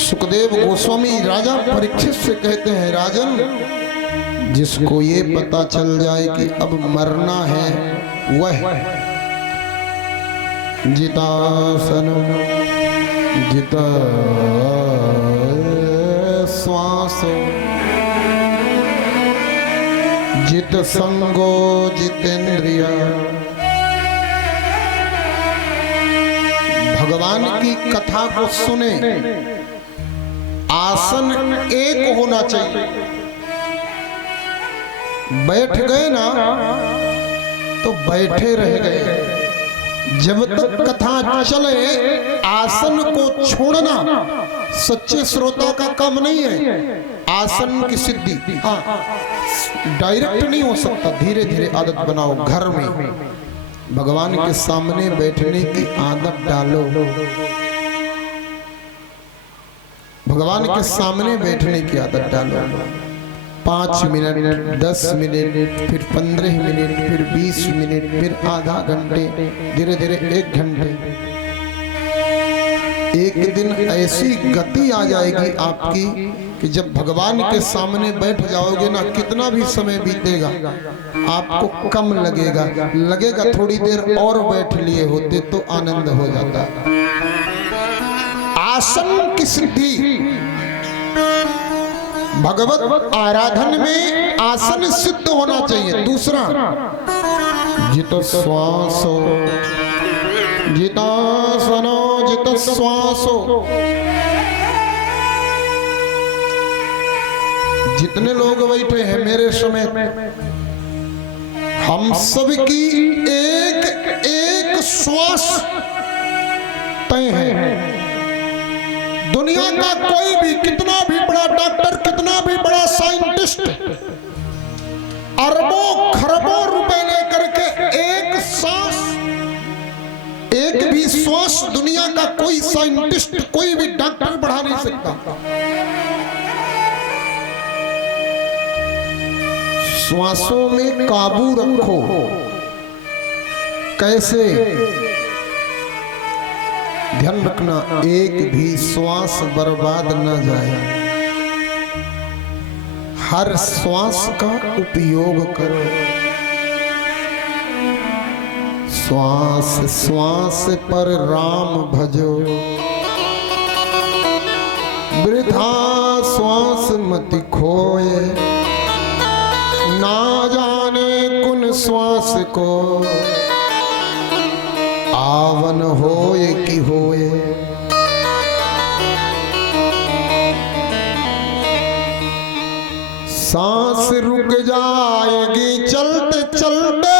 सुखदेव गोस्वामी राजा परीक्षित से कहते हैं, राजन, जिसको ये पता चल जाए कि अब मरना है वह जितासन जित श्वास जित संगो जितेंद्रिय। भगवान की कथा को सुने, आसन एक होना चाहिए। बैठ गए ना तो बैठे रह गए। जब तक कथा चले आसन को छोड़ना सच्चे श्रोता का काम नहीं है। आसन की सिद्धि डायरेक्ट नहीं हो सकता, धीरे धीरे आदत बनाओ। घर में भगवान के सामने बैठने की आदत डालो। भगवान के सामने बैठने की आदत डालो। 5 मिनट, 10 मिनट, फिर 15 मिनट, फिर 20 मिनट, फिर आधा घंटे, धीरे धीरे 1 घंटे। एक दिन ऐसी गति आ जाएगी आपकी कि जब भगवान के सामने बैठ जाओगे ना, कितना भी समय बीतेगा आपको कम लगेगा थोड़ी देर और बैठ लिए होते तो आनंद हो जाता। आसन की सिद्धि, भगवत आराधन में आसन सिद्ध होना चाहिए। दूसरा, जित श्वासो जितासनो जित श्वासो। जितने लोग बैठे हैं मेरे समेत, हम सब की एक एक श्वास तय है। दुनिया का कोई भी, कितना भी बड़ा डॉक्टर, कितना भी बड़ा साइंटिस्ट, अरबों खरबों रुपए लेकर के एक सांस, एक भी श्वास दुनिया का कोई साइंटिस्ट, कोई भी डॉक्टर बढ़ा नहीं सकता। श्वासों में काबू रखो। कैसे? ध्यान रखना, एक भी श्वास बर्बाद न जाए। हर श्वास का उपयोग करो। श्वास श्वास पर राम भजो, वृथा श्वास मत खोए। ना जाने कुन श्वास को आवन होए कि होए। सांस रुक जाएगी चलते चलते,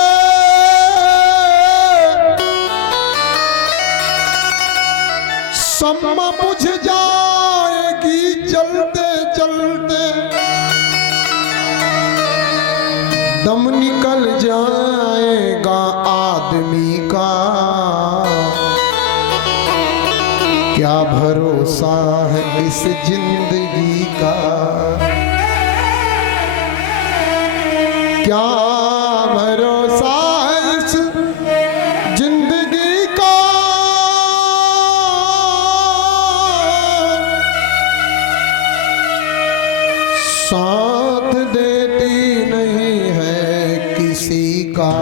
सम्मा बुझ जाएगी चलते चलते। दम निकल जाएगा आदमी का, क्या भरोसा है इस जिंदगी का। क्या भरोसा है इस जिंदगी का। साथ देती नहीं है किसी का।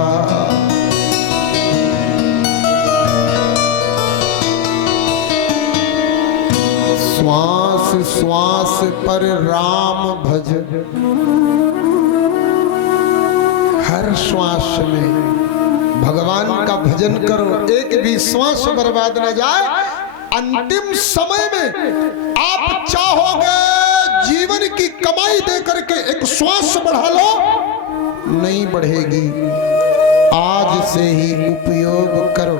श्वास श्वास पर राम भज। हर श्वास में भगवान का भजन करो, एक भी श्वास बर्बाद न जाए। अंतिम समय में आप चाहोगे जीवन की कमाई दे करके एक श्वास बढ़ा लो, नहीं बढ़ेगी। आज से ही उपयोग करो।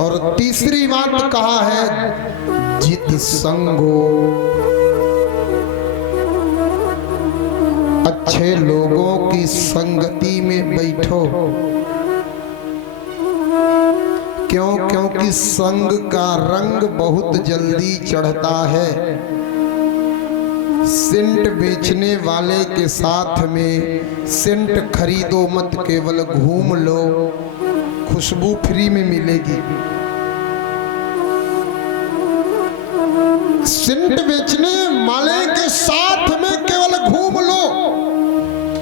और तीसरी बात कहा है, जित संगो। अच्छे लोगों की संगति में बैठो। क्यों? क्योंकि संग का रंग बहुत जल्दी चढ़ता है। सेंट बेचने वाले के साथ में सेंट खरीदो मत, केवल घूम लो, खुशबू फ्री में मिलेगी। सेंट बेचने वाले के साथ में केवल घूम लो,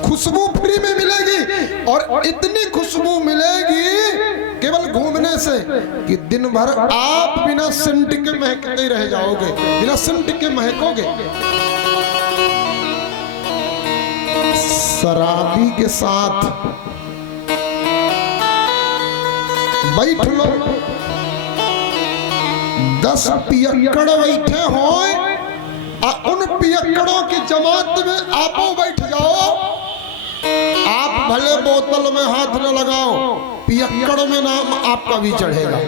खुशबू फ्री में मिलेगी और इतनी खुशबू मिलेगी केवल घूमने से कि दिन भर आप बिना सेंट के महकते रह जाओगे, बिना सेंट के महकोगे। शराबी के साथ बैठ लो, 10 पियक्कड़ बैठे हो और उन पियक्कड़ों की जमात में आपो बैठ जाओ। आप भले बोतल में हाथ न लगाओ, पियक्कड़ में नाम आपका भी चढ़ेगा।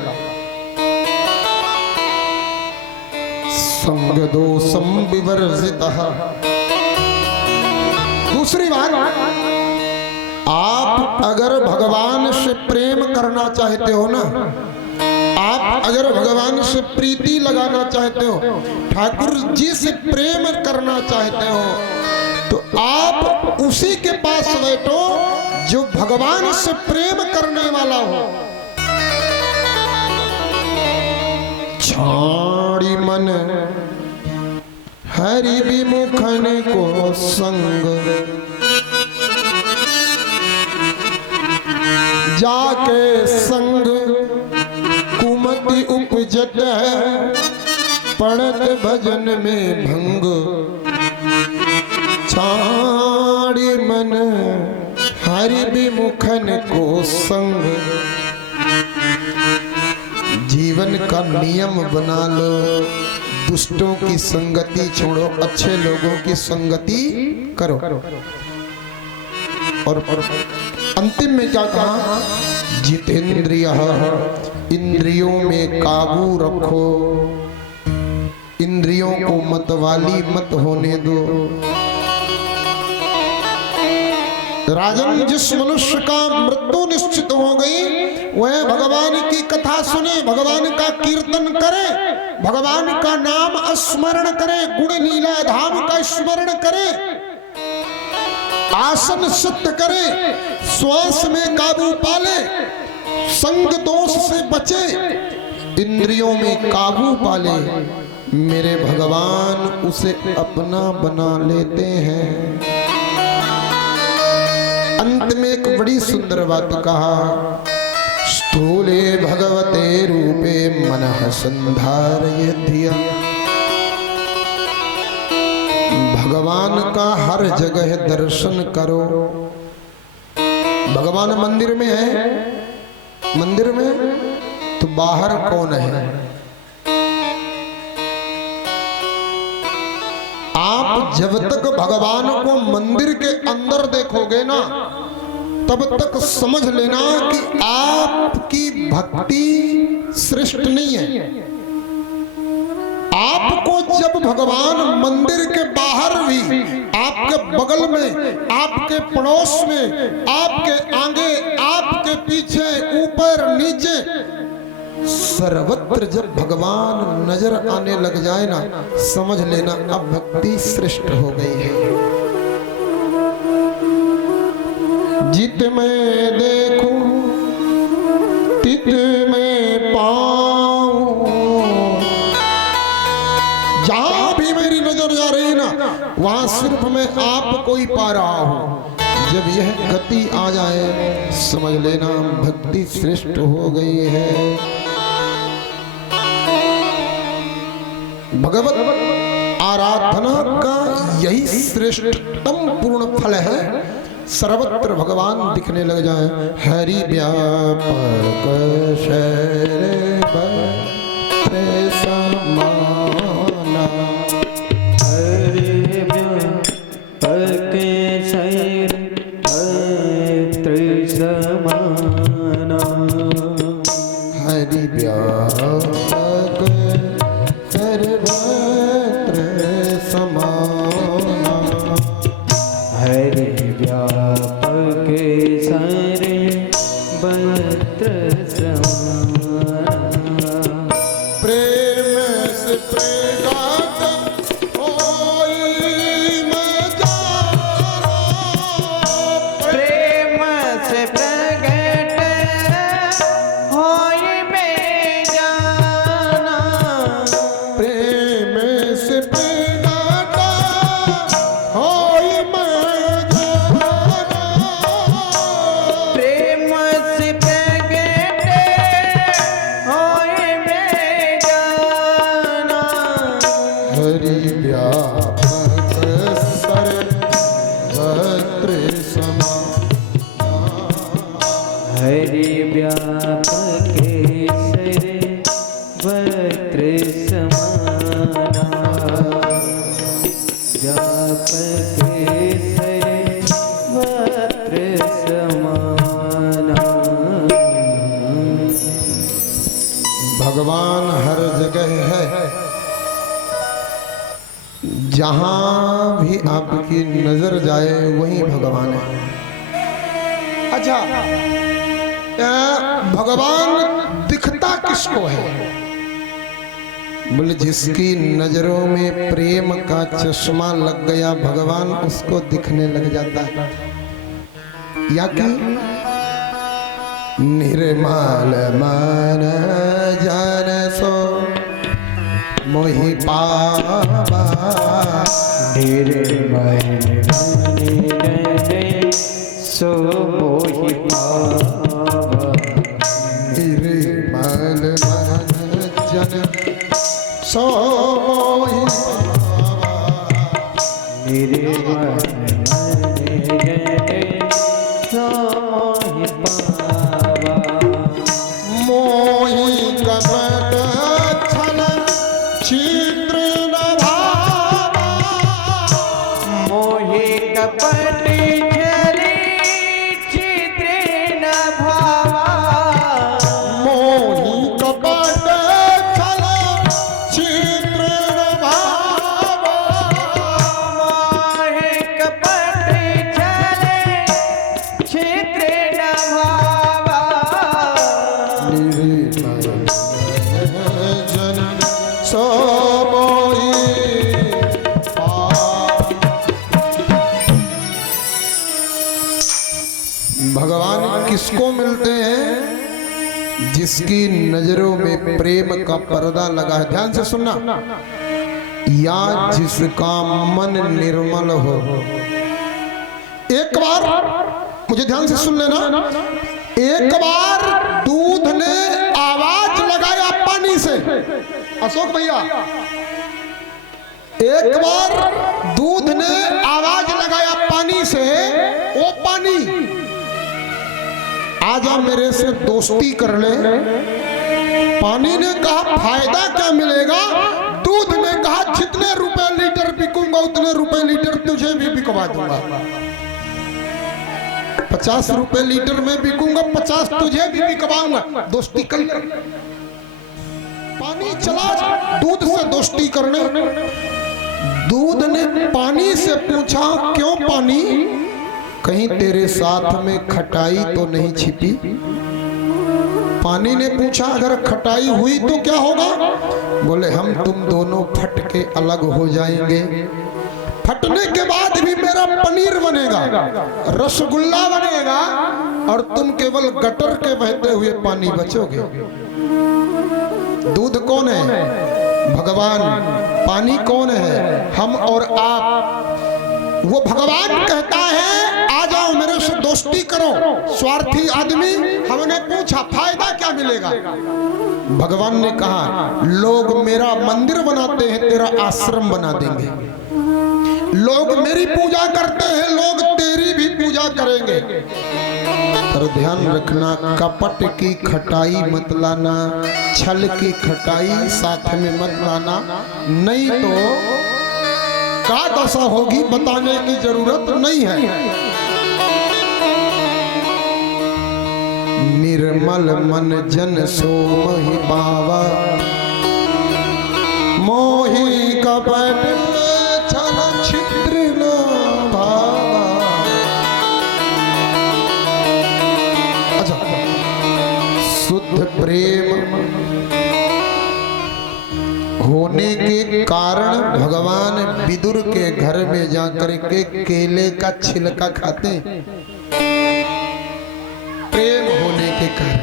संग दोषम विवर्जितः। दूसरी बात, आप अगर भगवान से प्रेम करना चाहते हो ना, आप अगर भगवान से प्रीति लगाना चाहते हो, ठाकुर जी से प्रेम करना चाहते हो, तो आप उसी के पास बैठो जो भगवान से प्रेम करने वाला हो। छाड़ी मन हरि विमुखन को संग, जाके संग कुमति उपजत है, पड़त भजन में भंग। छाड़ी मन हरि विमुखन को संग। जीवन का नियम बना लो, दुष्टों की संगति छोड़ो, अच्छे लोगों की संगति करो। और अंतिम में क्या कहा? जितेंद्रिय, इंद्रियों में काबू रखो, इंद्रियों को मतवाली मत होने दो। राजन, जिस मनुष्य का मृत्यु निश्चित हो गई वह भगवान की कथा सुने, भगवान का कीर्तन करे, भगवान का नाम स्मरण करे, गुण लीला धाम का स्मरण करे, आसन सत्य करे, श्वास में काबू पाले, संग दोष से बचे, इंद्रियों में काबू पाले, मेरे भगवान उसे अपना बना लेते हैं। अंत में एक बड़ी सुंदर बात कहा, स्थूले भगवते रूपे मनः संधारयेद्धिया। भगवान का हर जगह दर्शन करो। भगवान मंदिर में है, मंदिर में तो बाहर कौन है? आप जब तक भगवान को मंदिर के अंदर देखोगे ना, तब तक समझ लेना कि आपकी भक्ति श्रेष्ठ नहीं है। आपको जब भगवान मंदिर के बाहर भी, आपके बगल में, आपके पड़ोस में, आपके आगे, आपके पीछे, ऊपर नीचे, सर्वत्र जब भगवान नजर आने लग जाए ना, समझ लेना अब भक्ति श्रेष्ठ हो गई है। जित में देखूं तित में पाऊं, जहां भी मेरी नजर जा रही ना, वहां सिर्फ मैं आपको ही पा रहा हूं। जब यह गति आ जाए, समझ लेना भक्ति श्रेष्ठ हो गई है। भगवत आराधना का यही श्रेष्ठतम पूर्ण फल है। सर्वत्र भगवान दिखने लग जाए। हरि व्यापक शैल समाना, हरि व्यापक शैल समाना, हरि व्यापक सर्वत्र समाना, हरि व्यापक सर्वत्र समाना। प्रेम से प्रगट होई मैं जाना, प्रेम से प्रगट होई मैं जाना, प्रेम समाना व्यापक केसरी वक्त्र समाना। भगवान हर जगह है, जहां भी आपकी नजर जाए वहीं भगवान है। अच्छा, भगवान दिखता किसको है? बोले जिसकी नजरों में प्रेम का चश्मा लग गया, भगवान उसको दिखने लग जाता है। या कि निर्मल मन जन सो मोहि पावा, निर्मल मन जन सो मोहि पावा, निर्मल मन जन सो मोहि पावा, निर्मल मन जन सो मोहि पावा, मोहि कपट छल चित्र न भावा, मोहि कपट छली चित्र न भावा, मोहि कपट छल चित्र न भावा, मोहि कपट छली चित्र न भावा, निर्मल जन सो मोहि पावा। भगवान किसको मिलते हैं? जिसकी नजरों में प्रेम का पर्दा लगा है। ध्यान से सुनना, या जिसका मन निर्मल हो। एक बार मुझे ध्यान से सुन लेना, एक बार दूध ने आवाज लगाया पानी से, अशोक भैया, एक बार दूध ने आवाज लगाया पानी से, ओ पानी आजा मेरे से दोस्ती कर ले। पानी ने कहा फायदा क्या मिलेगा? दूध ने कहा जितने रुपए लीटर बिकूंगा उतने रुपए लीटर तुझे भी बिकवा दूंगा। 50 रुपए लीटर में बिकूंगा, 50 तुझे भी बिकवाऊंगा, दोस्ती कर। पानी चला दूध से दोस्ती करने। दूध ने पानी से पूछा, क्यों पानी, कहीं तेरे साथ में खटाई तो नहीं छिपी? पानी ने पूछा अगर खटाई हुई तो क्या होगा? बोले हम तुम दोनों फट के अलग हो जाएंगे। फटने के बाद भी मेरा पनीर बनेगा, रसगुल्ला बनेगा, और तुम केवल गटर के बहते हुए पानी बचोगे। दूध कौन है? भगवान। पानी कौन है? हम और आप। वो भगवान कहता है आ जाओ मेरे से दोस्ती करो। स्वार्थी आदमी, हमने पूछा फायदा क्या मिलेगा? भगवान ने कहा लोग मेरा मंदिर बनाते हैं, तेरा आश्रम बना देंगे। लोग मेरी पूजा करते हैं, लोग तेरी भी पूजा करेंगे। पर ध्यान रखना, कपट की खटाई मत लाना, छल की खटाई साथ में मत लाना, नहीं तो का दशा होगी बताने की जरूरत नहीं है। निर्मल मन जन सो मोहि पावा, मोहि कपट छल छिद्र न भावा। अच्छा, शुद्ध प्रेम होने के कारण भगवान विदुर के घर में जाकर के केले का छिलका खाते हैं, प्रेम होने के कारण।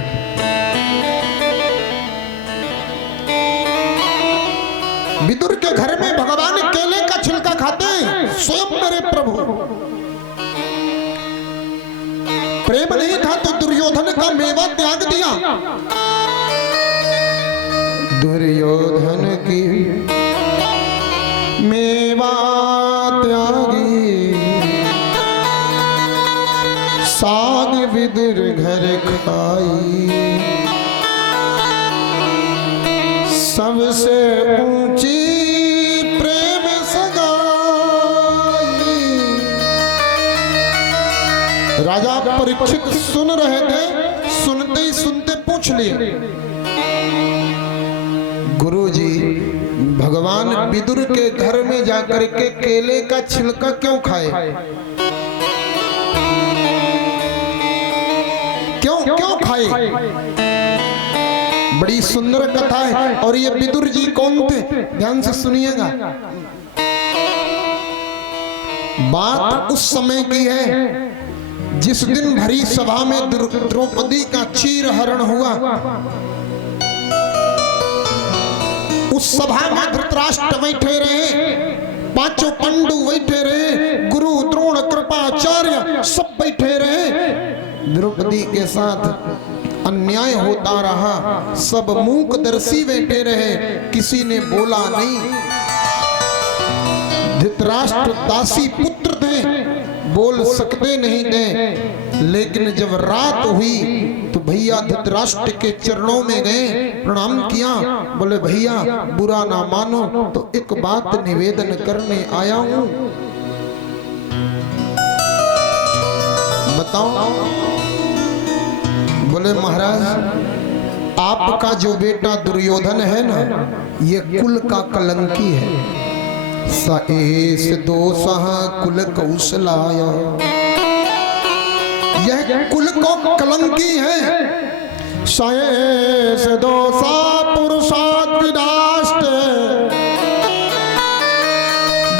विदुर के घर में भगवान केले का छिलका खाते हैं, स्वयं मेरे प्रभु। प्रेम नहीं था तो दुर्योधन का मेवा त्याग दिया। दुर्योधन की मेवा त्यागी, साग विदुर घर खाई। सबसे ऊंची प्रेम सगाई। राजा परीक्षित सुन रहे थे, सुनते ही सुनते पूछ लिए, गुरुजी भगवान विदुर के घर में जाकर के केले का छिलका क्यों खाए? क्यों खाए? बड़ी सुंदर कथा है। और ये विदुर जी कौन थे? ध्यान से सुनिएगा। बात उस समय की है जिस दिन भरी सभा में द्रौपदी का चीर हरण हुआ। उस सभा में धृतराष्ट्र बैठे रहे, पांचों पांडु बैठे रहे, गुरु द्रोण कृपाचार्य सब बैठे रहे। द्रौपदी के साथ अन्याय होता रहा, सब मूकदर्शी बैठे रहे, किसी ने बोला नहीं। धृतराष्ट्र दासी पुत्र थे, बोल सकते नहीं थे। लेकिन जब रात हुई तो भैया धृतराष्ट्र के चरणों में गए, प्रणाम किया, बोले भैया बुरा ना मानो तो एक बात निवेदन करने आया हूं, बताओ। बोले महाराज आपका जो बेटा दुर्योधन है ना, ये कुल का कलंकी है। सएस दोषः कुल कौशलाय, यह कुल को कलंकी है। सएस दोषा पुरुषात् विनाष्ट,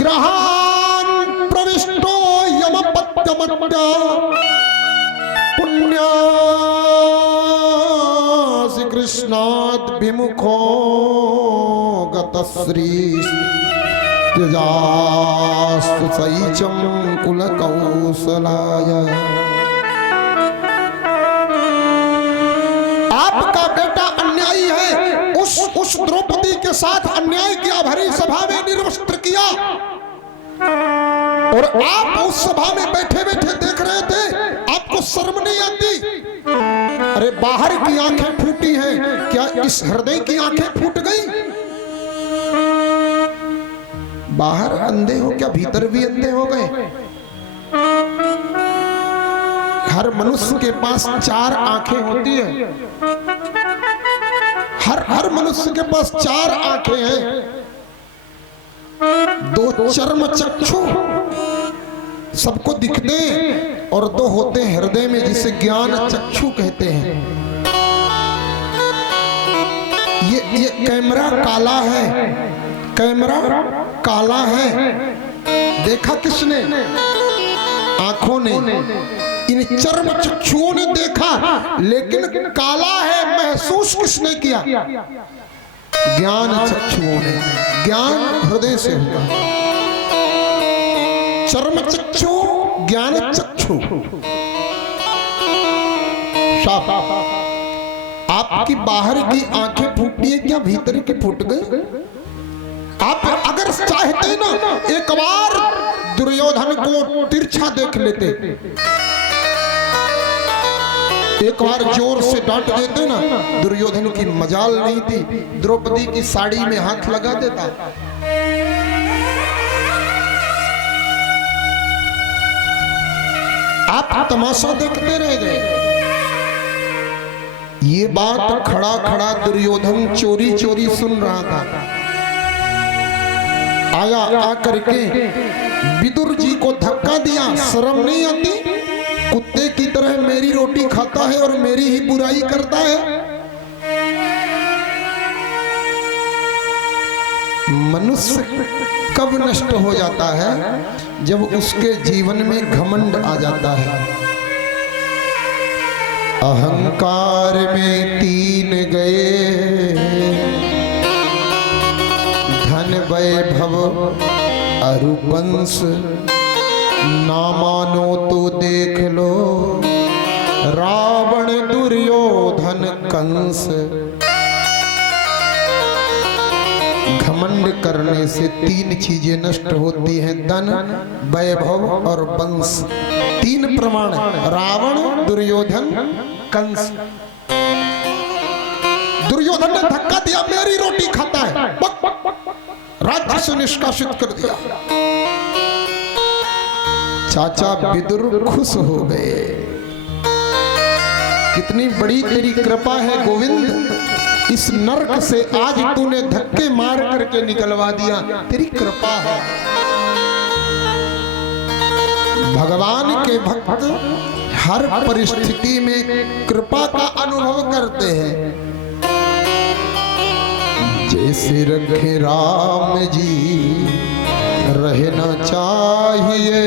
ग्रहान् प्रविष्टो यमपत्यमत्या, पुण्या कृष्णात् विमुखो गतश्री त्यजास्तु सैचम कुल कौशलाय। आपका बेटा अन्यायी है, उस द्रौपदी के साथ अन्याय किया, भरी सभा में निर्वस्त्र किया, और आप उस सभा में बैठे बैठे देख रहे थे, आपको शर्म नहीं आती? अरे बाहर की आंखें फूटी हैं, क्या इस हृदय की आंखें फूट गई? बाहर अंधे हो क्या भीतर भी अंधे हो गए? हर मनुष्य के पास 4 आंखें होती है, हर मनुष्य के पास 4 आंखें हैं। 2 चर्म चक्षु सबको दिखते हैं, और 2 होते हैं हृदय में, जिसे ज्ञान चक्षु कहते हैं। ये कैमरा काला है, कैमरा काला है। देखा किसने? आंखों ने, इन चर्म चक्षुओं ने देखा, लेकिन काला है महसूस किसने किया? ज्ञान चक्षुओं ने। ज्ञान हृदय से हुआ। चर्म चक्षु, ज्ञान चक्षु। आपकी बाहर की आंखें फूटी है क्या भीतर की फूट गई? आप अगर चाहते ना एक बार दुर्योधन को तिरछा देख लेते, एक बार जोर से डांट देते ना, दुर्योधन की मजाल नहीं थी, द्रौपदी की साड़ी में हाथ लगा देता। आप तमाशा देखते रह गए। ये बात खड़ा खड़ा दुर्योधन चोरी चोरी सुन रहा था। आया, आकर के विदुर जी को धक्का दिया। शर्म नहीं आती? कुत्ते की तरह मेरी रोटी खाता है और मेरी ही बुराई करता है। मनुष्य कब नष्ट हो जाता है? जब उसके जीवन में घमंड आ जाता है। अहंकार में 3 गए, धन वैभव अरुवंश, ना मानो तो देख लो रावण दुर्योधन कंस। घमंड करने से 3 चीजें नष्ट होती हैं, धन वैभव और वंश। 3 प्रमाण, रावण दुर्योधन कंस। दुर्योधन ने धक्का दिया, मेरी रोटी खाता है, बक राज्य से निष्कासित कर दिया। चाचा विदुर खुश हो गए। कितनी बड़ी तेरी कृपा है गोविंद, इस नरक से आज तूने धक्के मार करके निकलवा दिया, तेरी कृपा है। भगवान के भक्त हर परिस्थिति में कृपा का अनुभव करते हैं। जैसे रखे राम जी रहना चाहिए,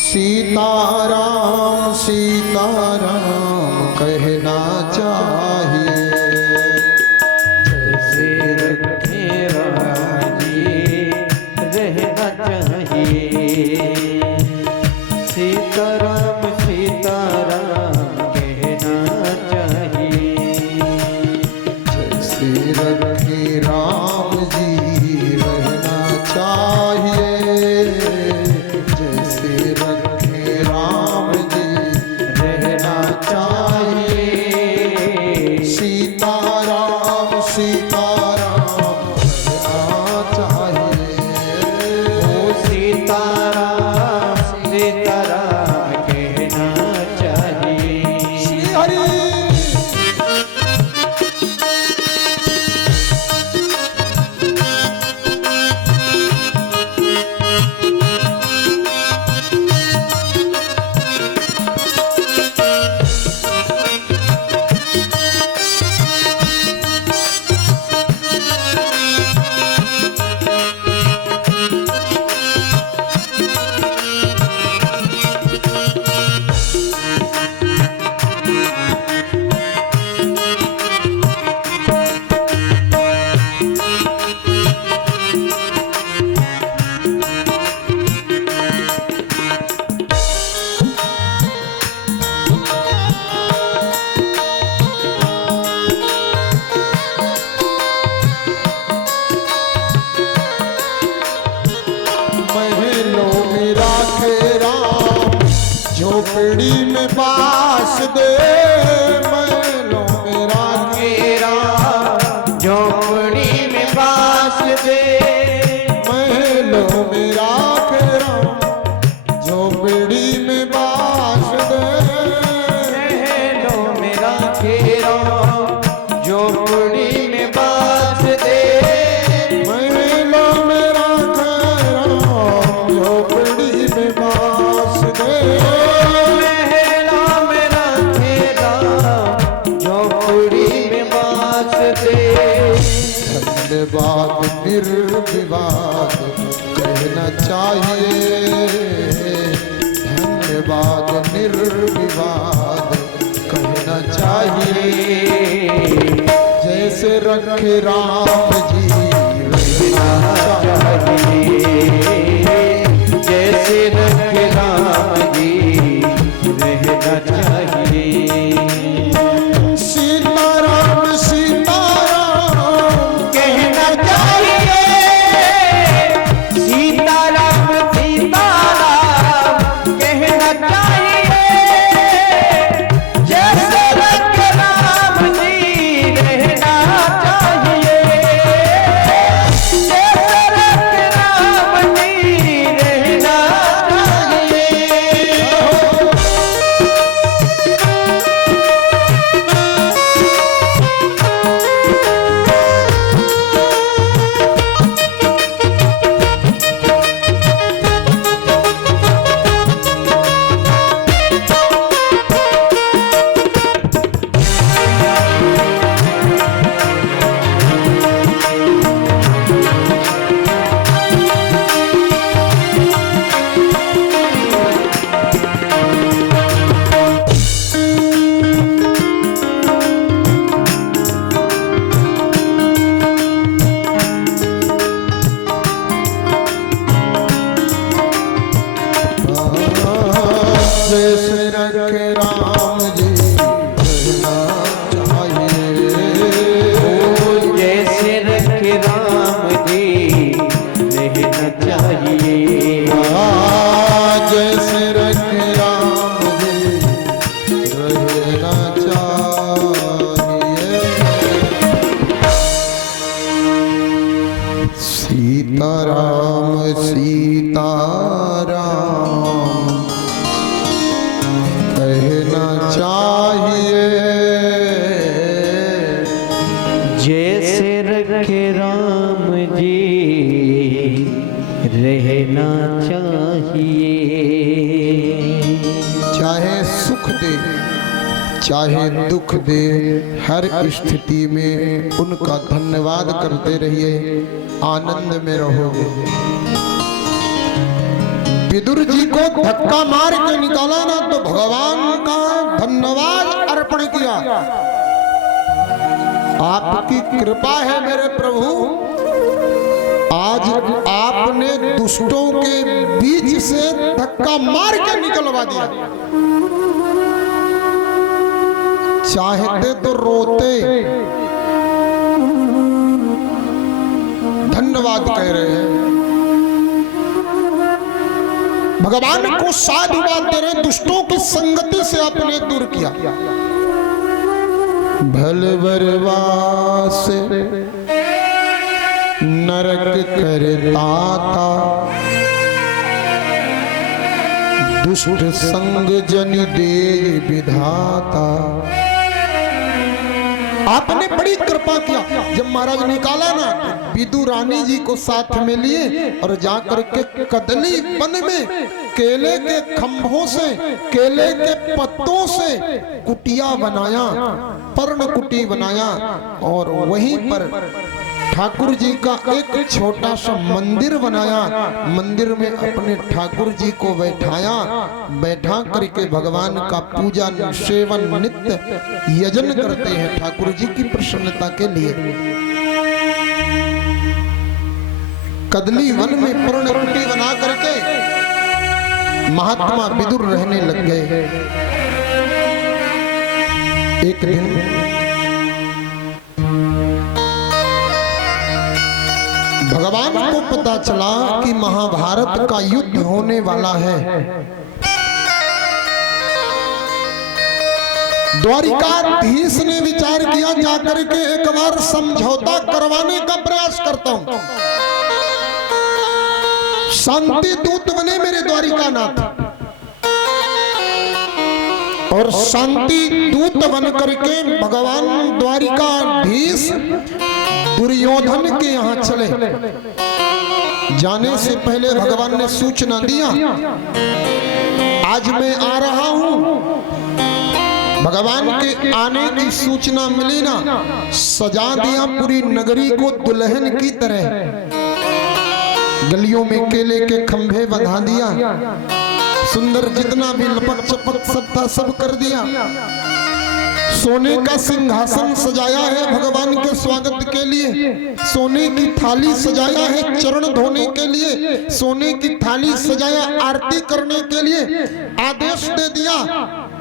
सीताराम सीताराम कहना चाहिए। जैसे रखे राम जी रहना चाहिए, सीताराम सीताराम कहना चाहिए। जैसे रखे राम जी रहना चाहिए, जैसे रखे राम जी रहना चाहिए, सीताराम सीताराम कहना चाहिए। ओ सीताराम सीताराम कहना चाहिए। श्री हरि महलों में राखे राम, झोपड़ी में बास दे। महलों में राखे राम, झोपड़ी में बास दे। महलों में राखे राम, झोपड़ी में बास दे। महलों में राखे राम, झोपड़ी में बास दे। महलों में राखे राम, झोपड़ी में बास दे। महलों में राखे राम, झोपड़ी में बास दे। धन्यवाद निर्विवाद कहना चाहिए, धन्यवाद निर्विवाद कहना चाहिए। जैसे रखे राम जी रहना चाहिए, जैसे रखे राम जी रहना चाहिए। सीताराम सीताराम कहना चाहिए, सीताराम सीताराम कहना चाहिए। जैसे रखे राम जी रहना चाहिए, जैसे रखे राम सीताराम सीताराम कहना चाहिए, जैसे रखे राम जी रहना चाहिए। चाहे सुख दे चाहे दुख दे, हर स्थिति में उनका धन्यवाद करते रहिए, आनंद में रहोगे। विदुर जी को धक्का मार के निकाला ना तो भगवान का धन्यवाद अर्पण किया। आपकी कृपा है मेरे प्रभु, आज आपने दुष्टों के बीच से धक्का मार के निकलवा दिया। चाहते तो रोते, धन्यवाद कह रहे हैं। भगवान को साधुवाद दे रहे, दुष्टों की संगति से आपने दूर किया। भल बरवास नरक करता था, दुष्ट संग जन दे विधाता। आपने बड़ी कृपा किया। जब महाराज निकाला ना, विदुर रानी जी को साथ में लिए और जाकर के कदली वन में केले के खंभों से, केले के पत्तों से कुटिया बनाया, पर्ण कुटी बनाया और वहीं पर ठाकुर जी का एक छोटा सा मंदिर बनाया। मंदिर में अपने ठाकुर जी को बैठा करके भगवान का पूजा सेवन नित्य यजन करते हैं ठाकुर जी की प्रसन्नता के लिए। कदली वन में पर्णकुटी बना करके महात्मा विदुर रहने लग गए। एक दिन भगवान को पता चला कि महाभारत का युद्ध होने वाला है। द्वारिकाधीश ने विचार किया, जाकर के एक बार समझौता करवाने का प्रयास करता हूं। शांति दूत बने मेरे द्वारिकानाथ, और शांति दूत बन करके भगवान द्वारिकाधीश दुर्योधन के यहाँ चले। जाने से पहले भगवान ने सूचना दिया, आज मैं आ रहा हूं। भगवान के आने की सूचना मिली ना, सजा दिया पूरी नगरी को दुल्हन की तरह। गलियों में केले के खंभे बंधा दिया, सुंदर जितना भी लपक चपक सब था सब कर दिया। सोने का सिंहासन सजाया है भगवान के स्वागत के लिए, सोने की थाली सजाया है चरण धोने के लिए, सोने की थाली सजाया आरती करने के लिए। आदेश दे दिया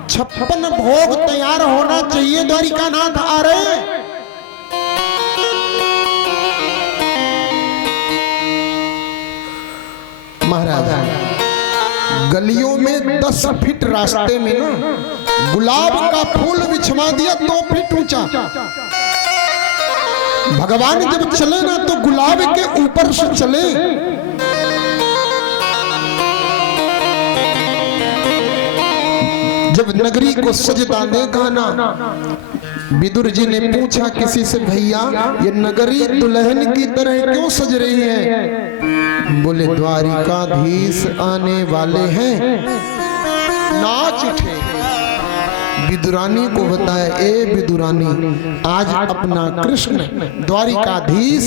56 भोग तैयार होना चाहिए, द्वारिकानाथ आ रहे हैं। महाराज गलियों में 10 फीट रास्ते में ना गुलाब का फूल बिछवा दिया 2 फीट ऊंचा। भगवान जब चले ना तो गुलाब के ऊपर से चले। जब नगरी को सजता देखा ना, विदुर जी ने पूछा किसी से, भैया ये नगरी दुल्हन की तरह क्यों सज रही है? बोले द्वारिकाधीश आने वाले हैं। नाच उठे। विदुरानी को बताया, ए विदुरानी, आज अपना कृष्ण द्वारिकाधीश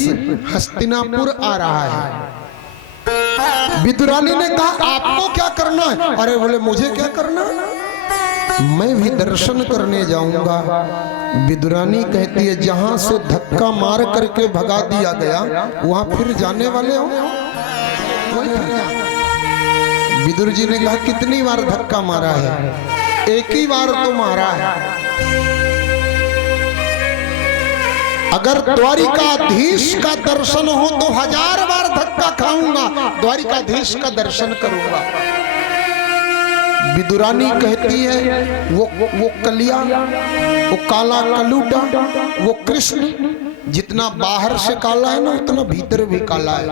हस्तिनापुर आ रहा है। विदुरानी ने कहा आपको क्या करना है? अरे बोले मुझे क्या करना, मैं भी दर्शन करने जाऊंगा। विदुरानी कहती है जहां से धक्का मार करके भगा दिया गया वहां फिर जाने वाले हो? विदुर जी ने कहा कितनी बार धक्का मारा है? एक ही बार तो मारा है। अगर द्वारिकाधीश का दर्शन हो तो 1000 बार धक्का खाऊंगा, द्वारिकाधीश का दर्शन करूंगा। विदुरानी कहती है वो कलिया, वो काला कलूटा, वो कृष्ण जितना बाहर से काला है ना उतना भीतर भी काला है।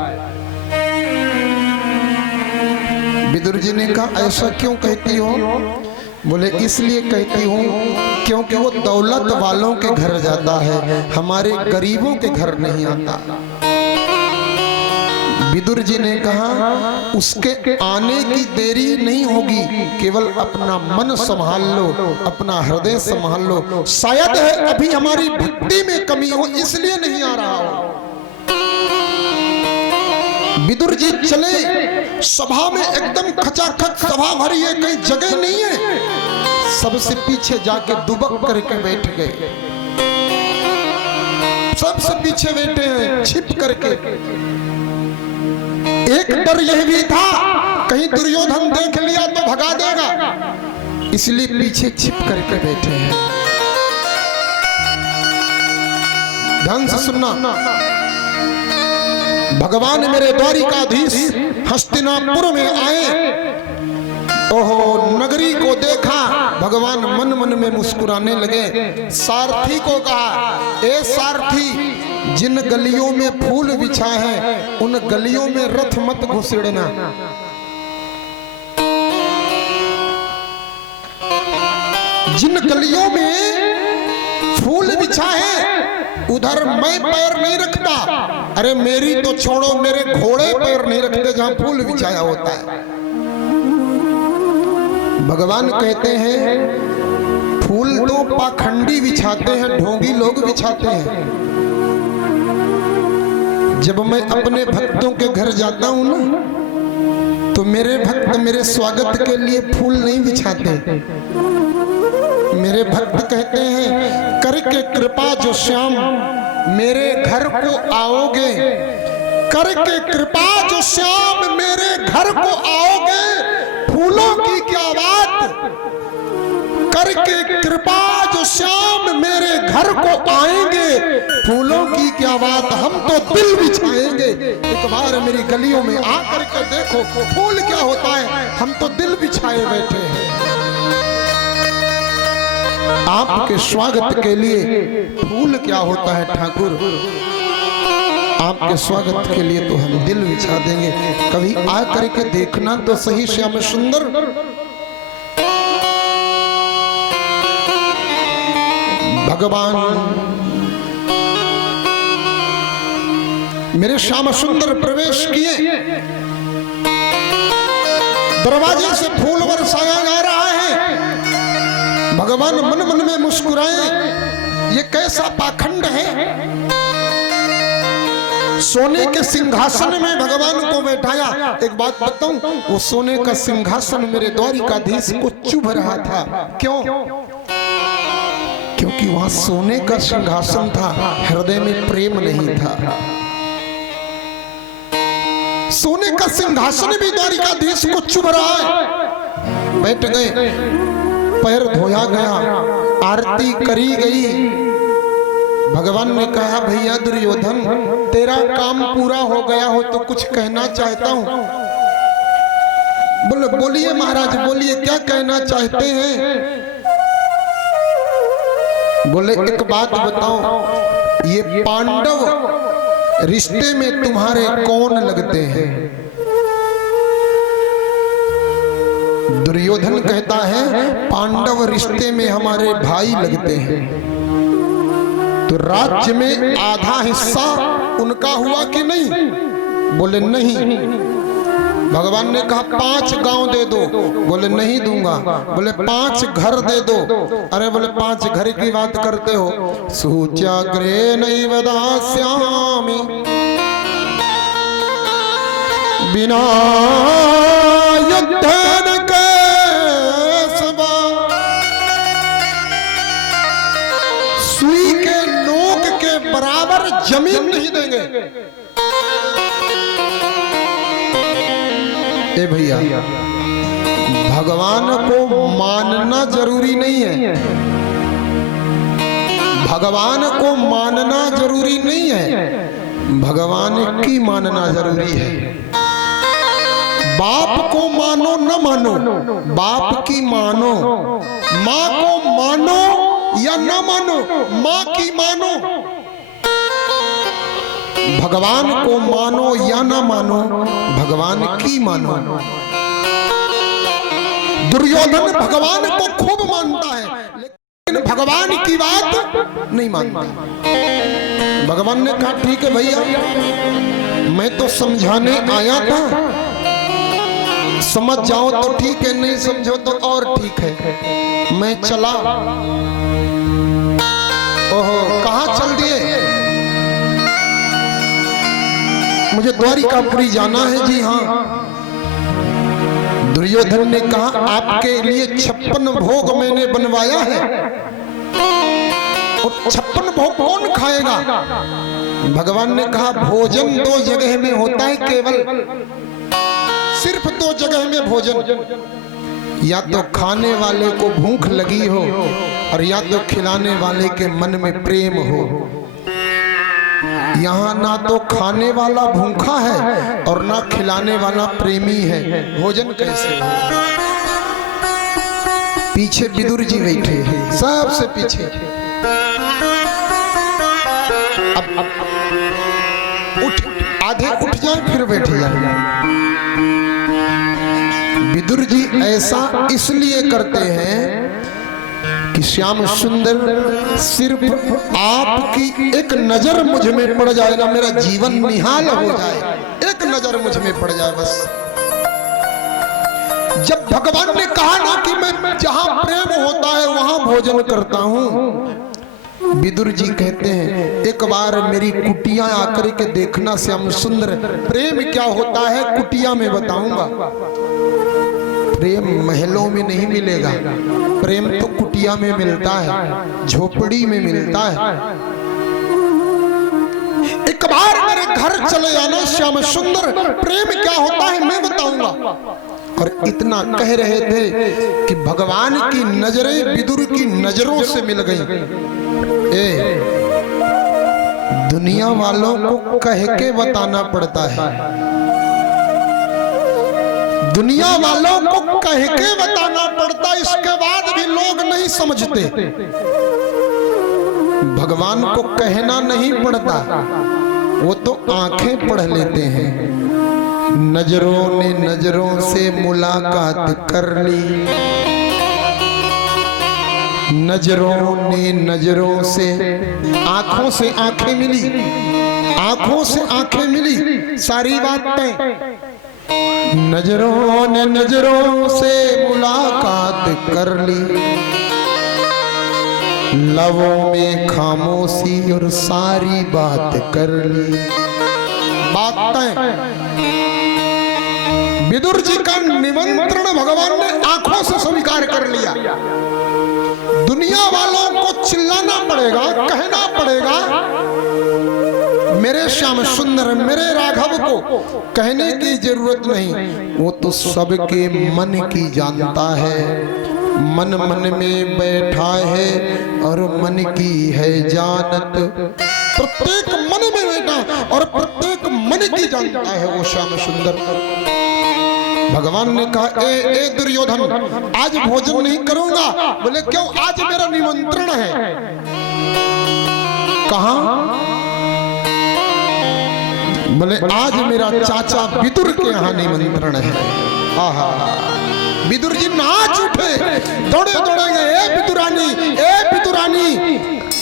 विदुर जी ने कहा ऐसा क्यों कहती हो? बोले इसलिए कहती हूँ क्योंकि वो दौलत वालों के घर जाता है, हमारे गरीबों के घर नहीं आता। विदुर जी ने कहा उसके आने की देरी नहीं होगी, केवल अपना मन संभाल लो, अपना हृदय संभाल लो। शायद है अभी हमारी भक्ति में कमी हो इसलिए नहीं आ रहा हो। विदुर जी चले, सभा में एकदम खचाखच सभा भरी है, कहीं जगह नहीं है। सबसे पीछे जाके दुबक करके बैठ गए, सबसे पीछे बैठे हैं छिप करके। एक डर यह भी था कहीं दुर्योधन देख लिया तो भगा देगा, इसलिए पीछे छिप करके बैठे हैं। ध्यान से सुनना, भगवान मेरे द्वारिकाधीश हस्तिनापुर में आए। ओहो, नगरी को देखा, भगवान मन मन में मुस्कुराने लगे। सारथी को कहा, ए सारथी, जिन गलियों में फूल बिछा है उन गलियों में रथ मत घुसेड़ना। जिन गलियों में फूल बिछा है उधर मैं पैर नहीं रखता। अरे मेरी तो छोड़ो, मेरे घोड़े पैर नहीं रखते जहां फूल बिछाया होता है। भगवान कहते हैं फूल तो पाखंडी बिछाते हैं, ढोंगी लोग बिछाते हैं। जब मैं अपने भक्तों के घर जाता हूं ना, तो मेरे भक्त मेरे स्वागत के लिए फूल नहीं बिछाते। मेरे भक्त कहते हैं करके कृपा जो श्याम मेरे घर को आओगे, करके कृपा जो श्याम मेरे घर को आओगे, फूलों की क्या बात, करके कृपा जो श्याम मेरे घर को आएंगे, फूलों की क्या बात, हम तो दिल बिछाएंगे। एक बार मेरी गलियों में आकर के देखो फूल क्या होता है, हम तो दिल बिछाए बैठे हैं। आपके स्वागत के लिए फूल क्या होता है ठाकुर, आपके स्वागत के लिए तो हम दिल बिछा देंगे। कभी आ करके देखना तो सही श्याम सुंदर। भगवान मेरे श्याम सुंदर प्रवेश किए, दरवाजे से फूल बरसाया जा रहा है। भगवान मन मन में मुस्कुराए, ये कैसा पाखंड है। सोने के सिंहासन में भगवान को बैठाया। एक बात बताऊं, वो सोने का सिंहासन मेरे द्वारिकाधीश को चुभ रहा था। क्यों? क्योंकि वहां सोने का सिंहासन था, हृदय में प्रेम नहीं था। सोने का सिंहासन भी द्वारिकाधीश को चुभ रहा है। बैठ गए, पैर धोया गया, आरती करी गई। भगवान ने कहा भैया दुर्योधन, तेरा काम पूरा हो गया हो तो कुछ कहना चाहता हूं। बोले बोलिए महाराज, बोलिए क्या कहना चाहते हैं। बोले एक बात बताओ, ये पांडव रिश्ते में तुम्हारे कौन लगते हैं? दुर्योधन कहता है पांडव रिश्ते में हमारे भाई लगते हैं। तो राज्य में आधा हिस्सा उनका हुआ कि नहीं? बोले नहीं। भगवान ने कहा 5 गांव दे दो। बोले नहीं दूंगा। बोले 5 घर दे दो। अरे बोले 5 घर की बात करते हो। सूच्याग्रे नैव दास्यामि बिना युद्धेन केशवा। सुई के नोक के बराबर जमीन नहीं देंगे। ए भैया, भगवान को मानना जरूरी नहीं है। भगवान को मानना जरूरी नहीं है, भगवान की मानना जरूरी है। बाप को मानो न मानो, बाप की मानो। माँ को मानो या न मानो, माँ की मानो। भगवान को मानो या ना मानो, भगवान की मानो। दुर्योधन भगवान को खूब मानता है, लेकिन भगवान की बात नहीं मानता। भगवान ने कहा ठीक है भैया, मैं तो समझाने आया था, समझ जाओ तो ठीक है, नहीं समझो तो और ठीक है, मैं चला। ओहो, कहां चल दिए? मुझे द्वारिकापुरी जाना है। जी हाँ। दुर्योधन ने कहा आपके लिए 56 भोग मैंने बनवाया है, और 56 भोग कौन खाएगा? भगवान ने कहा भोजन 2 जगह में होता है, केवल सिर्फ 2 जगह में भोजन, या तो खाने वाले को भूख लगी हो और या तो खिलाने वाले के मन में प्रेम हो। यहाँ ना तो खाने वाला भूखा है और ना खिलाने वाला प्रेमी है, भोजन कैसे हो? पीछे विदुर जी बैठे हैं, सबसे पीछे। अब उठ, आधे उठ जाए फिर बैठ जाए। विदुर जी ऐसा इसलिए करते हैं कि श्याम सुंदर सिर्फ आपकी एक नजर मुझ में पड़ जाए ना, मेरा जीवन निहाल हो जाए, एक नजर मुझ में पड़ जाए बस। जब भगवान ने कहा ना कि मैं जहां प्रेम होता है वहां भोजन करता हूं, विदुर जी कहते हैं एक बार मेरी कुटिया आकर के देखना श्याम सुंदर, प्रेम क्या होता है कुटिया में बताऊंगा। प्रेम महलों में नहीं मिलेगा, प्रेम तो कुटिया में मिलता है, झोपड़ी में मिलता है। एक बार मेरे घर चले आना श्याम सुंदर, प्रेम क्या होता है मैं बताऊंगा। और इतना कह रहे थे कि भगवान की नजरें विदुर की नजरों से मिल गई। दुनिया वालों को कह के बताना पड़ता है, दुनिया वालों को कह के बताना पड़ता, इसके बाद भी लोग नहीं समझते। भगवान को कहना नहीं पड़ता, वो तो आंखें पढ़ लेते हैं। नजरों ने नजरों से मुलाकात कर ली, नजरों ने नजरों से, आंखों से आंखें मिली, आंखों से आंखें मिली, सारी बात तय। नजरों ने नजरों से मुलाकात कर ली, लबों में खामोशी और सारी बात कर ली, बात तय। विदुर जी का निमंत्रण भगवान ने आंखों से स्वीकार कर लिया। दुनिया वालों को चिल्लाना पड़ेगा, कहना पड़ेगा, मेरे श्याम सुंदर मेरे राघव को कहने की जरूरत नहीं, वो तो सबके मन की जानता है, मन मन में बैठा है और मन की है जानत। प्रत्येक मन में बैठा और प्रत्येक मन की जानता है वो श्याम सुंदर। भगवान ने कहा ए दुर्योधन, आज भोजन नहीं करूंगा। बोले क्यों? आज मेरा निमंत्रण है। कहां? बोले आज मेरा चाचा विदुर के यहाँ निमंत्रण है। आहा, विदुर जी नाच उठे, दौड़े दौड़ेंगे, ए विदुरानी, ए विदुरानी,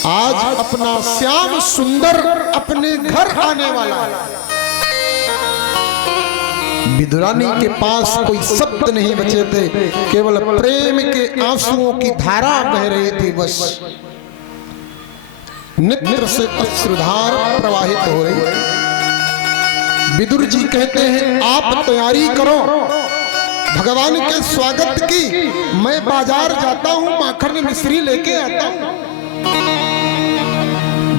आज अपना श्याम सुंदर अपने घर आने वाला है। विदुरानी के पास कोई शब्द नहीं बचे थे, केवल प्रेम के आंसुओं की धारा बह रही थी, बस नेत्र से अश्रुधार प्रवाहित हो रही। विदुर जी कहते हैं आप तैयारी करो भगवान के स्वागत की, मैं बाजार जाता हूं, माखन मिश्री लेके आता हूं।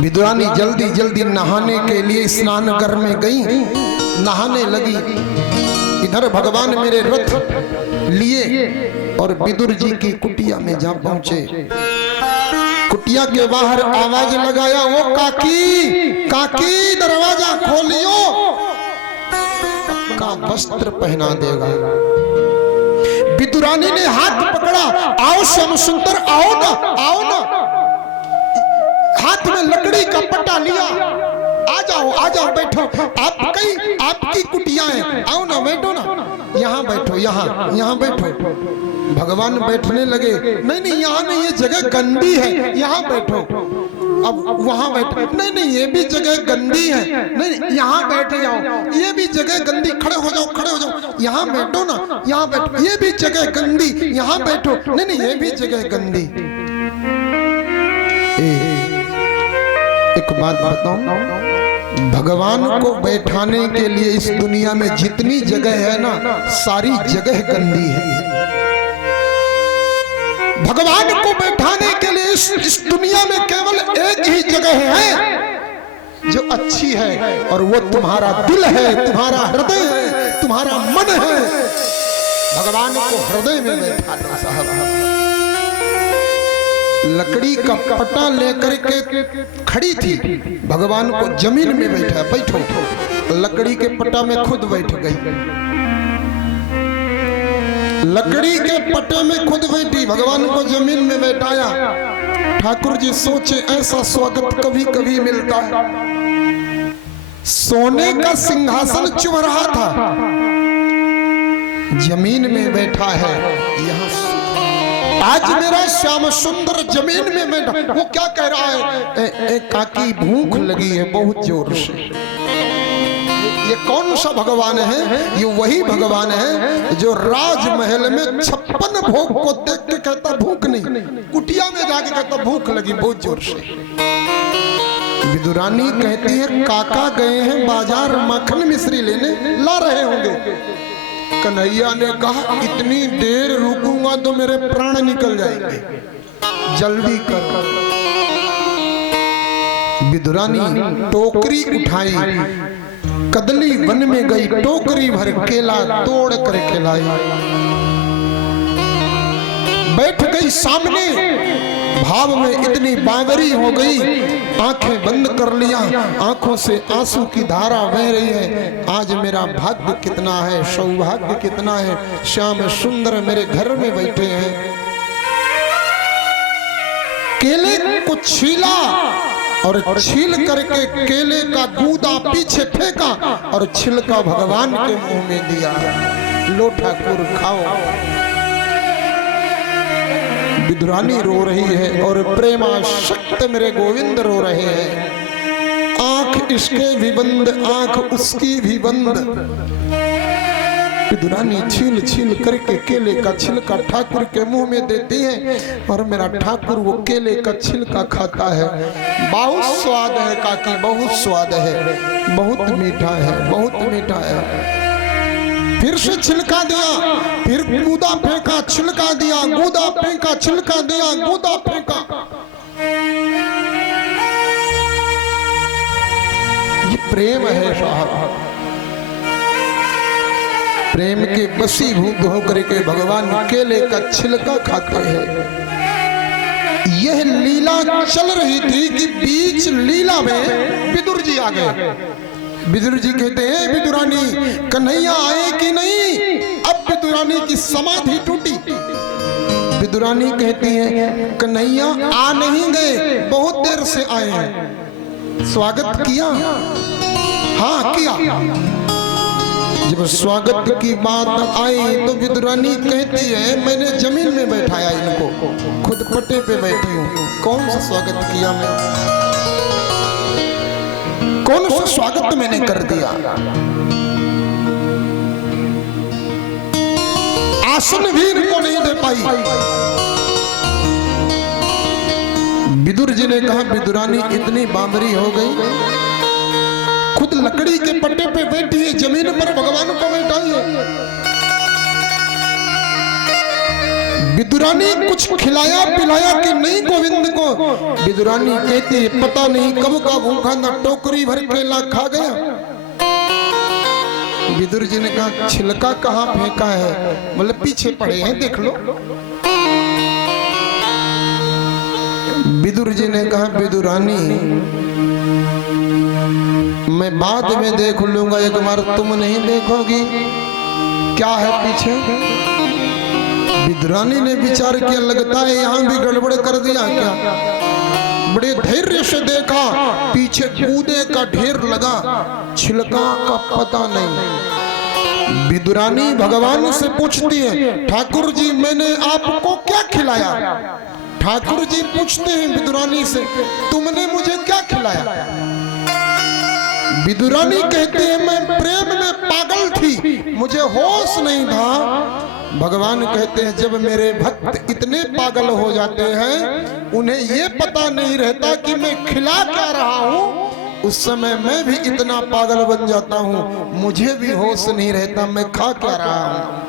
विदुरानी जल्दी जल्दी नहाने के लिए स्नान घर में गई, नहाने लगी। इधर भगवान मेरे रथ लिए और विदुर जी की कुटिया में जा पहुंचे। कुटिया के बाहर आवाज लगाया, वो काकी काकी दरवाजा खोलियो, का वस्त्र पहना देगा। विदुरानी ने हाथ पकड़ा, आओ श्याम सुंदर, आओ ना, आओ ना। हाथ में लकड़ी का पट्टा लिया, आ जाओ बैठो। आपकी कुटिया है, आओ ना बैठो ना, यहाँ बैठो, यहाँ बैठो। भगवान बैठने लगे, नहीं यहाँ नहीं, ये जगह गंदी है, यहाँ बैठो। अब वहां बैठो, नहीं ये भी जगह गंदी है, नहीं यहाँ बैठ जाओ, ये भी जगह गंदी, खड़े हो जाओ, यहाँ बैठो ना, यहाँ बैठो, ये भी जगह गंदी, यहाँ बैठो, नहीं ये भी जगह गंदी। एक बात बताऊं, भगवान को बैठाने के लिए इस दुनिया में जितनी जगह है ना, सारी जगह गंदी है। भगवान को बैठाने के लिए इस दुनिया में केवल एक ही जगह है जो अच्छी है, और वो तुम्हारा दिल है, तुम्हारा हृदय है, तुम्हारा मन है। भगवान को हृदय में बैठा लो साहब। लकड़ी का पटा लेकर के खड़ी थी, भगवान को जमीन में बैठो, लकड़ी के पटा में खुद बैठ गई, लकड़ी के पटे में खुद बैठी, भगवान को जमीन में बैठाया। ठाकुर जी सोचे ऐसा स्वागत कभी कभी मिलता है। सोने का सिंहासन चुभ रहा था, जमीन में बैठा है, यहाँ आज मेरा श्याम सुंदर जमीन में बैठा। वो क्या कह रहा है, काकी भूख लगी है बहुत जोर से। ये कौन सा भगवान है? ये वही भगवान है जो राजमहल में 56 भोग को देख के कहता भूख नहीं, कुटिया में जाके कहता भूख लगी बहुत जोर से। विदुरानी कहती है काका गए हैं बाजार मक्खन मिश्री लेने, ला रहे होंगे। कन्हैया ने कहा इतनी देर रुकूंगा तो मेरे प्राण निकल जाएंगे, जल्दी कर। विदुरानी टोकरी उठाई, कदली वन में गई, टोकरी भर केला तोड़ करके लाई, बैठ गई सामने, भाव में इतनी बावरी हो गई, आंखें बंद कर लिया, आंखों से आंसू की धारा बह रही है। आज मेरा भाग्य कितना है, सौभाग्य कितना है, श्याम सुंदर मेरे घर में बैठे हैं। केले को छीला और छील करके केले का गूदा पीछे फेंका और छिलका भगवान के मुंह में दिया, लो ठाकुर खाओ। विदुरानी रो रही है और प्रेमाशक्त मेरे गोविंद रो रहे हैं। आंख इसके भी बंद, आंख उसकी भी बंद। विदुरानी छील छील करके केले का छिलका ठाकुर के मुंह में देती है और मेरा ठाकुर वो केले का छिलका खाता है। बहुत स्वाद है काकी, बहुत स्वाद है, बहुत मीठा है, बहुत मीठा है। फिर से छिलका दिया, फिर गूदा फेंका, छिलका दिया, गूदा फेंका, छिलका दिया, गूदा फेंका। ये प्रेम है साहब, प्रेम के वशीभूत होकर के भगवान केले का छिलका खाते हैं। यह लीला चल रही थी कि बीच लीला में विदुर जी आ गए। विदुर जी कहते हैं विदुरानी कन्हैया आए कि नहीं? अब विदुरानी की समाधि टूटी। विदुरानी कहती है कन्हैया आ नहीं गए, बहुत देर से आए हैं। स्वागत किया? हाँ किया। जब स्वागत की बात आई तो विदुरानी कहती है मैंने जमीन में बैठाया इनको, खुद पट्टे पे बैठी हूँ। कौन सा स्वागत किया मैं? कौन सा स्वागत मैंने कर दिया? आसन भी इनको नहीं दे पाई। विदुर जी ने कहा विदुरानी इतनी बाबरी हो गई, खुद लकड़ी के पट्टे पे बैठी है, जमीन पर भगवान को बैठाई है। विदुरानी कुछ खिलाया पिलाया कि नहीं गोविंद को? विदुरानी कहती है पता नहीं कब का भूखा ना टोकरी भर केला खा गया। विदुर जी ने कहा छिलका कहाँ फेंका है? मतलब पीछे पड़े हैं देख लो। विदुर जी ने कहा विदुरानी मैं बाद में देख लूंगा, एक बार तुम नहीं देखोगी क्या है पीछे? विदुरानी ने विचार किया लगता है यहां भी गड़बड़ कर दिया क्या। बड़े धैर्य से देखा, पीछे कूदे का ढेर लगा, छिलका का पता नहीं। विदुरानी भगवान से पूछती है, ठाकुर जी मैंने आपको क्या खिलाया? ठाकुर जी पूछते हैं विदुरानी से, तुमने मुझे क्या खिलाया? विदुरानी कहते हैं, मैं प्रेम में पागल थी, मुझे होश नहीं था। भगवान कहते हैं, जब मेरे भक्त इतने पागल हो जाते हैं, उन्हें ये पता नहीं रहता कि मैं खिला क्या रहा हूं, उस समय मैं भी इतना पागल बन जाता हूं, मुझे भी होश नहीं रहता मैं खा क्या रहा हूं।